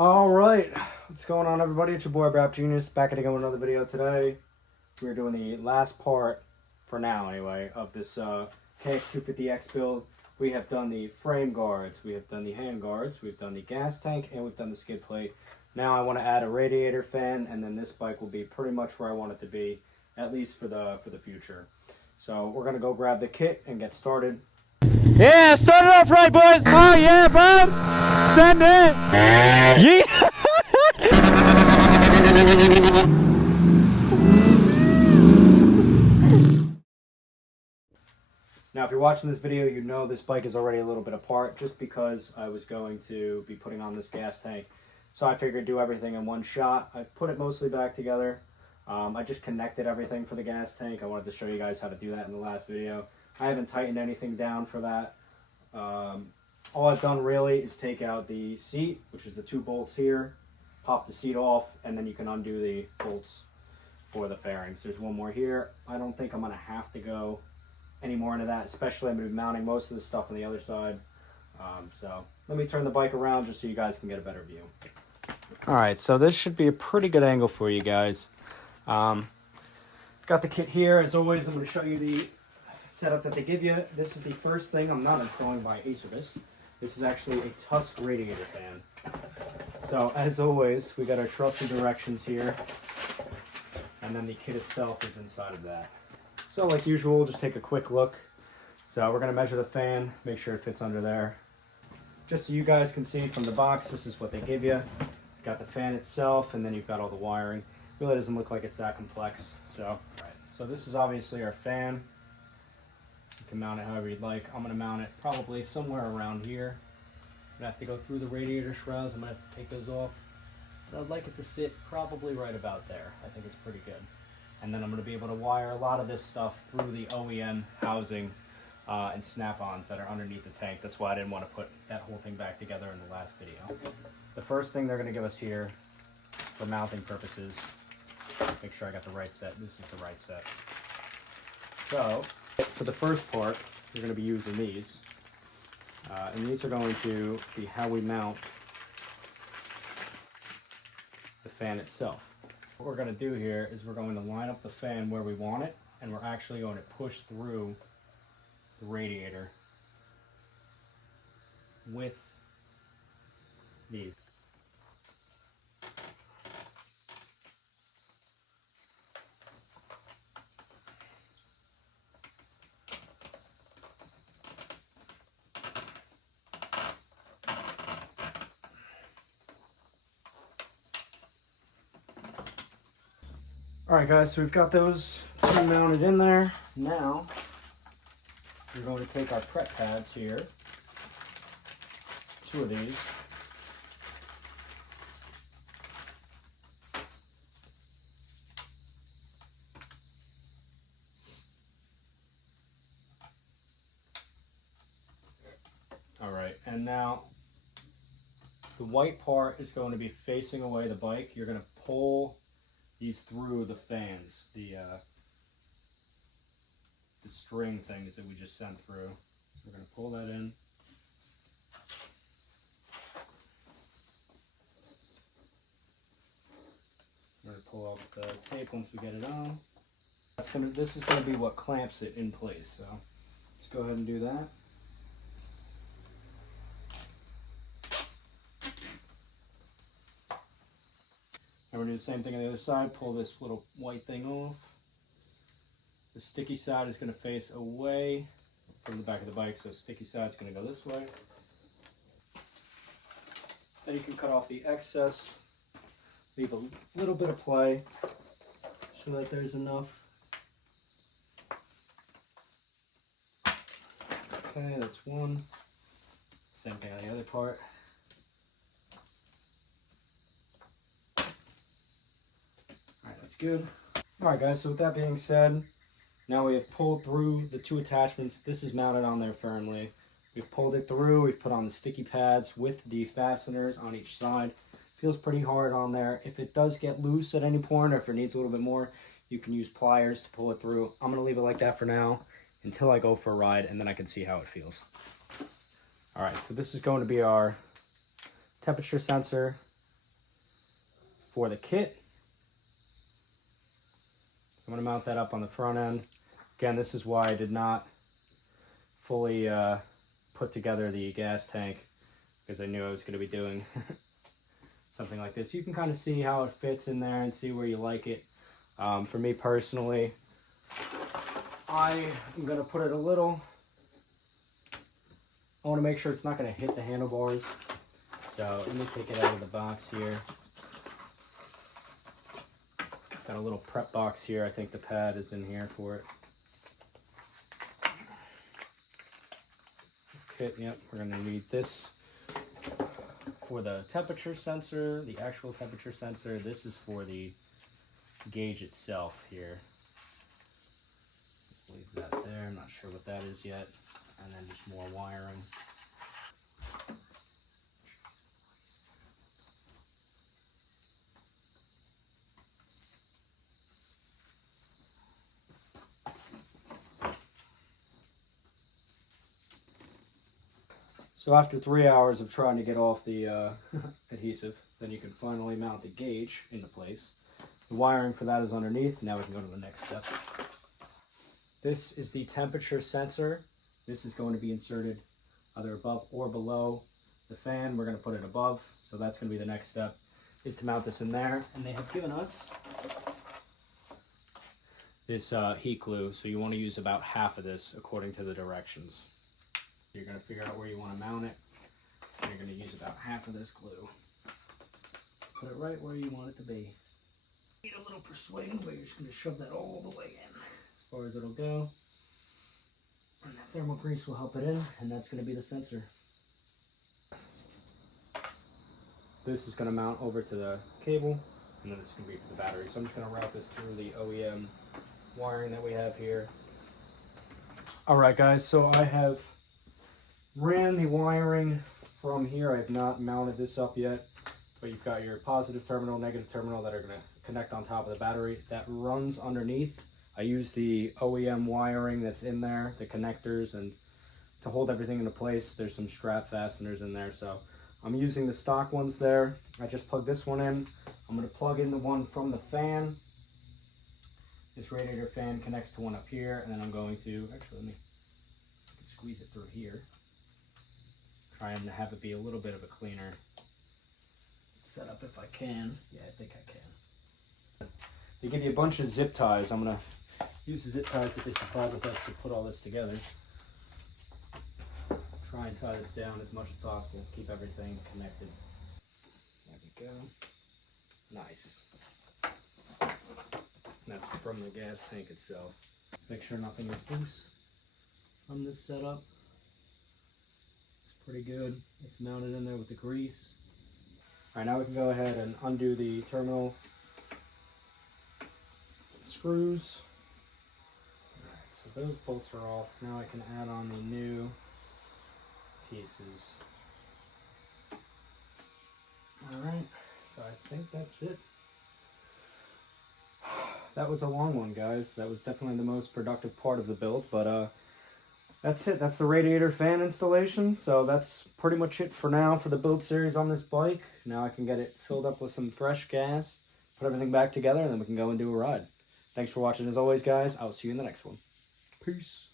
All right, what's going on, everybody? It's your boy Brap Genius back again with another video today. We're doing the last part, for now anyway, of this KX250X build. We have done the frame guards, we have done the hand guards, we've done the gas tank, and we've done the skid plate. Now I want to add a radiator fan, and then this bike will be pretty much where I want it to be, at least for the future. So we're gonna go grab the kit and get started. Yeah, start it off right, boys. Oh, yeah, bud. Send it. Yeah. Now, if you're watching this video, you know this bike is already a little bit apart just because I was going to be putting on this gas tank. So I figured do everything in one shot. I put it mostly back together. I just connected everything for the gas tank. I wanted to show you guys how to do that in the last video. I haven't tightened anything down for that. All I've done really is take out the seat, which is the two bolts here, pop the seat off, and then you can undo the bolts for the fairings. There's one more here. I don't think I'm going to have to go any more into that, especially I'm going to be mounting most of the stuff on the other side. So let me turn the bike around just so you guys can get a better view. All right, so this should be a pretty good angle for you guys. Got the kit here. As always, I'm going to show you the setup that they give you. This is the first thing I'm not installing by Acervis. This is actually a Tusk Radiator fan. So as always, we got our trusted directions here, and then the kit itself is inside of that. So like usual, we'll just take a quick look. So we're going to measure the fan, make sure it fits under there. Just so you guys can see from the box, this is what they give you. You've got the fan itself, and then you've got all the wiring. Really doesn't look like it's that complex. So this is obviously our fan. You can mount it however you'd like. I'm going to mount it probably somewhere around here. I'm going to have to go through the radiator shrouds. I'm going to have to take those off. But I'd like it to sit probably right about there. I think it's pretty good. And then I'm going to be able to wire a lot of this stuff through the OEM housing and snap-ons that are underneath the tank. That's why I didn't want to put that whole thing back together in the last video. The first thing they're going to give us here for mounting purposes, make sure I got the right set. This is the right set. So for the first part, you're going to be using these. And these are going to be how we mount the fan itself. What we're going to do here is we're going to line up the fan where we want it, and we're actually going to push through the radiator with these. Alright guys, so we've got those mounted in there. Now, we're going to take our prep pads here, 2 of these. Alright, and now the white part is going to be facing away the bike. You're going to pull these through the fans, the string things that we just sent through. So we're going to pull that in. We're going to pull off the tape once we get it on. This is going to be what clamps it in place. So let's go ahead and do that. And we're going to do the same thing on the other side. Pull this little white thing off. The sticky side is going to face away from the back of the bike, so sticky side is going to go this way. Then you can cut off the excess, leave a little bit of play so that there's enough. Okay, that's one. Same thing on the other part. That's good. Alright guys, so with that being said, now we have pulled through the 2 attachments. This is mounted on there firmly. We've pulled it through, we've put on the sticky pads with the fasteners on each side. Feels pretty hard on there. If it does get loose at any point, or if it needs a little bit more, you can use pliers to pull it through. I'm going to leave it like that for now until I go for a ride, and then I can see how it feels. Alright, so this is going to be our temperature sensor. for the kit. I'm going to mount that up on the front end. Again, this is why I did not fully put together the gas tank, because I knew I was going to be doing something like this. You can kind of see how it fits in there and see where you like it. For me personally, I am going to put it a little, I want to make sure it's not going to hit the handlebars. So let me take it out of the box here. Got a little prep box here. I think the pad is in here for it. Okay, yep, we're going to need this for the temperature sensor, the actual temperature sensor. This is for the gauge itself here. Leave that there. I'm not sure what that is yet. And then just more wiring. So after 3 hours of trying to get off the adhesive, then you can finally mount the gauge into place. The wiring for that is underneath. Now we can go to the next step. This is the temperature sensor. This is going to be inserted either above or below the fan. We're going to put it above, so that's going to be the next step, is to mount this in there. And they have given us this heat glue, so you want to use about half of this according to the directions. You're going to figure out where you want to mount it. And you're going to use about half of this glue. Put it right where you want it to be. Need a little persuading, but you're just going to shove that all the way in as far as it'll go. And that thermal grease will help it in, and that's going to be the sensor. This is going to mount over to the cable, and then this is going to be for the battery. So I'm just going to route this through the OEM wiring that we have here. Alright guys, so I have ran the wiring from here. I have not mounted this up yet, but you've got your positive terminal, negative terminal that are going to connect on top of the battery. That runs underneath. I use the OEM wiring that's in there, the connectors, and to hold everything into place, there's some strap fasteners in there. So I'm using the stock ones there. I just plugged this one in. I'm going to plug in the one from the fan. This radiator fan connects to one up here, and then I'm going to, actually let me squeeze it through here. Try and have it be a little bit of a cleaner setup if I can. Yeah, I think I can. They give you a bunch of zip ties. I'm going to use the zip ties that they supplied with us to put all this together. Try and tie this down as much as possible. Keep everything connected. There we go. Nice. That's from the gas tank itself. Let's make sure nothing is loose from this setup. It's pretty good. It's mounted in there with the grease. Alright, now we can go ahead and undo the terminal screws. Alright, so those bolts are off. Now I can add on the new pieces. Alright, so I think that's it. That was a long one, guys. That was definitely the most productive part of the build, but that's it. That's the radiator fan installation. So that's pretty much it for now for the build series on this bike. Now I can get it filled up with some fresh gas, put everything back together, and then we can go and do a ride. Thanks for watching as always, guys. I'll see you in the next one. Peace.